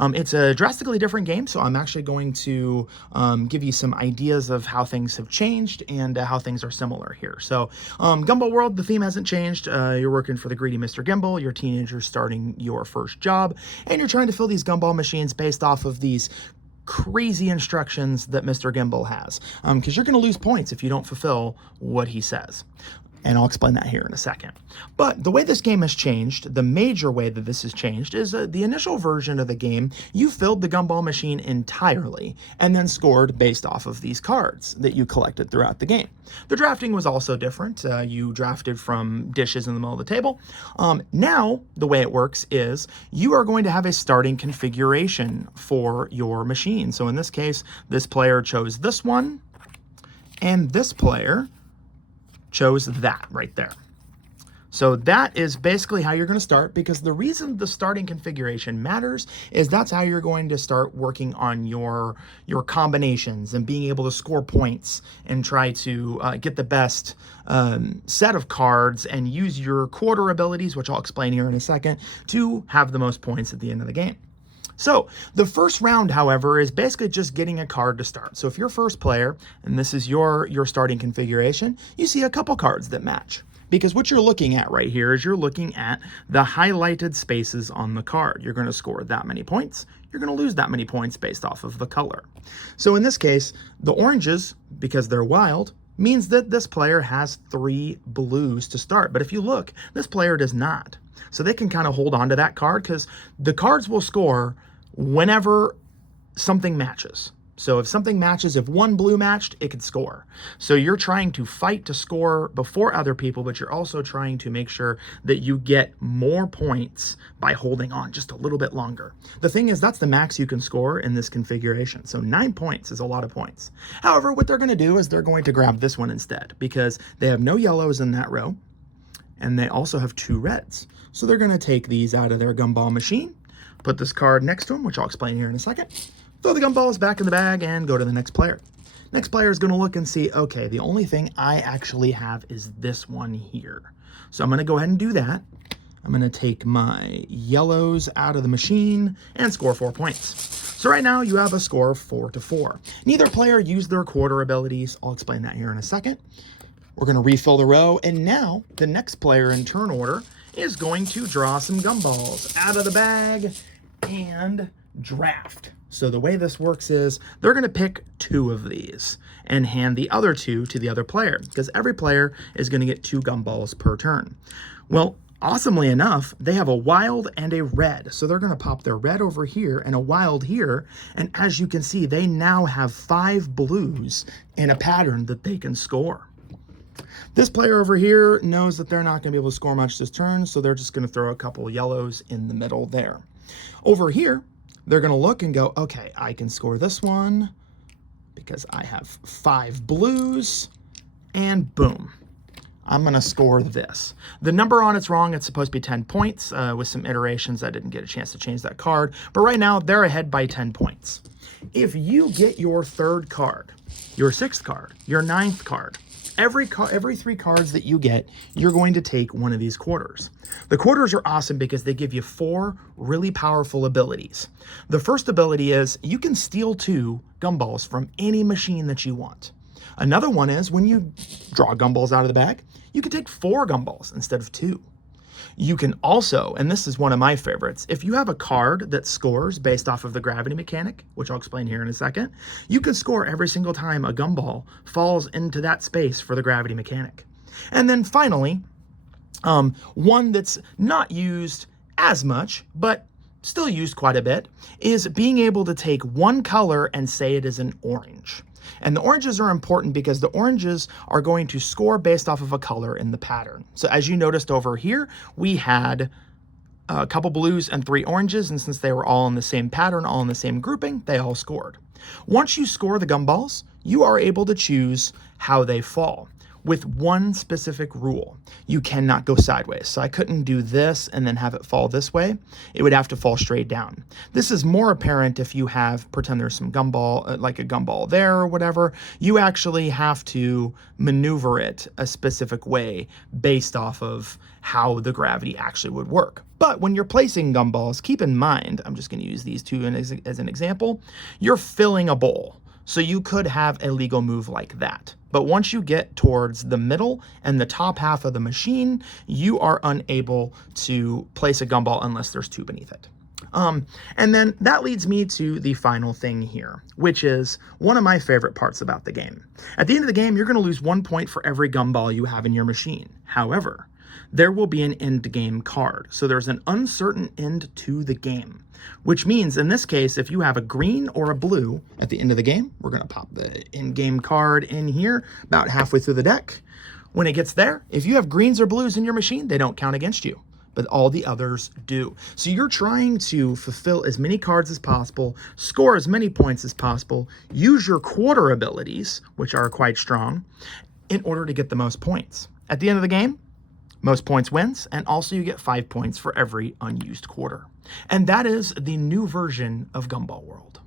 It's a drastically different game, so I'm actually going to give you some ideas of how things have changed and how things are similar here. So Gumball World, the theme hasn't changed. You're working for the greedy Mr. Gimbal, you're teenagers starting your first job, and you're trying to fill these gumball machines based off of these crazy instructions that Mr. Gimbal has, because you're going to lose points if you don't fulfill what he says. And I'll explain that here in a second. But the way this game has changed, the major way that this has changed, is the initial version of the game, you filled the gumball machine entirely and then scored based off of these cards that you collected throughout the game. The drafting was also different. You drafted from dishes in the middle of the table. Now, the way it works is you are going to have a starting configuration for your machine. So in this case, this player chose this one, and this player chose that right there. So that is basically how you're going to start, because the reason the starting configuration matters is that's how you're going to start working on your combinations and being able to score points and try to get the best set of cards and use your quarter abilities, which I'll explain here in a second, to have the most points at the end of the game. So the first round, however, is basically just getting a card to start. So if you're first player, and this is your starting configuration, you see a couple cards that match. Because what you're looking at right here is you're looking at the highlighted spaces on the card. You're going to score that many points. You're going to lose that many points based off of the color. So in this case, the oranges, because they're wild, means that this player has 3 blues to start. But if you look, this player does not. So they can kind of hold on to that card because the cards will score whenever something matches. So if something matches, if one blue matched, it could score. So you're trying to fight to score before other people, but you're also trying to make sure that you get more points by holding on just a little bit longer. The thing is, that's the max you can score in this configuration. So 9 points is a lot of points. However, what they're going to do is they're going to grab this one instead, because they have no yellows in that row, and they also have 2 reds. So they're going to take these out of their gumball machine, put this card next to them, which I'll explain here in a second, throw the gumballs back in the bag, and go to the next player. Next player is going to look and see, okay, the only thing I actually have is this one here. So I'm going to go ahead and do that. I'm going to take my yellows out of the machine and score 4 points. So right now you have a score of 4-4. Neither player used their quarter abilities. I'll explain that here in a second. We're going to refill the row, and now the next player in turn order is going to draw some gumballs out of the bag and draft. So the way this works is they're going to pick 2 of these and hand the other 2 to the other player, because every player is going to get 2 gumballs per turn. Well, awesomely enough, they have a wild and a red. So they're going to pop their red over here and a wild here. And as you can see, they now have 5 blues in a pattern that they can score. This player over here knows that they're not going to be able to score much this turn, so they're just going to throw a couple of yellows in the middle there. Over here, they're going to look and go, okay, I can score this one because I have 5 blues, and boom, I'm going to score this. The number on it's wrong. It's supposed to be 10 points. With some iterations, I didn't get a chance to change that card, but right now they're ahead by 10 points. If you get your 3rd card, your 6th card, your 9th card, every 3 cards that you get, you're going to take one of these quarters. The quarters are awesome because they give you 4 really powerful abilities. The first ability is you can steal 2 gumballs from any machine that you want. Another one is when you draw gumballs out of the bag, you can take 4 gumballs instead of 2. You can also, and this is one of my favorites, if you have a card that scores based off of the gravity mechanic, which I'll explain here in a second, you can score every single time a gumball falls into that space for the gravity mechanic. And then finally, one that's not used as much, but still used quite a bit, is being able to take one color and say it is an orange. And the oranges are important because the oranges are going to score based off of a color in the pattern. So as you noticed over here, we had a couple blues and 3 oranges, and since they were all in the same pattern, all in the same grouping, they all scored. Once you score the gumballs, you are able to choose how they fall. with one specific rule. You cannot go sideways. So I couldn't do this and then have it fall this way. It would have to fall straight down. This is more apparent if you have, pretend there's some gumball, like a gumball there or whatever. You actually have to maneuver it a specific way based off of how the gravity actually would work. But when you're placing gumballs, keep in mind, I'm just going to use these two as an example, you're filling a bowl. So you could have a legal move like that. But once you get towards the middle and the top half of the machine, you are unable to place a gumball unless there's two beneath it. And then that leads me to the final thing here, which is one of my favorite parts about the game. At the end of the game, you're going to lose 1 point for every gumball you have in your machine. However, there will be an end game card. So there's an uncertain end to the game, which means in this case, if you have a green or a blue at the end of the game, we're going to pop the end game card in here about halfway through the deck. When it gets there, if you have greens or blues in your machine, they don't count against you, but all the others do. So you're trying to fulfill as many cards as possible, score as many points as possible, use your quarter abilities, which are quite strong, in order to get the most points. At the end of the game, most points wins, and also you get 5 points for every unused quarter. And that is the new version of Gumball World.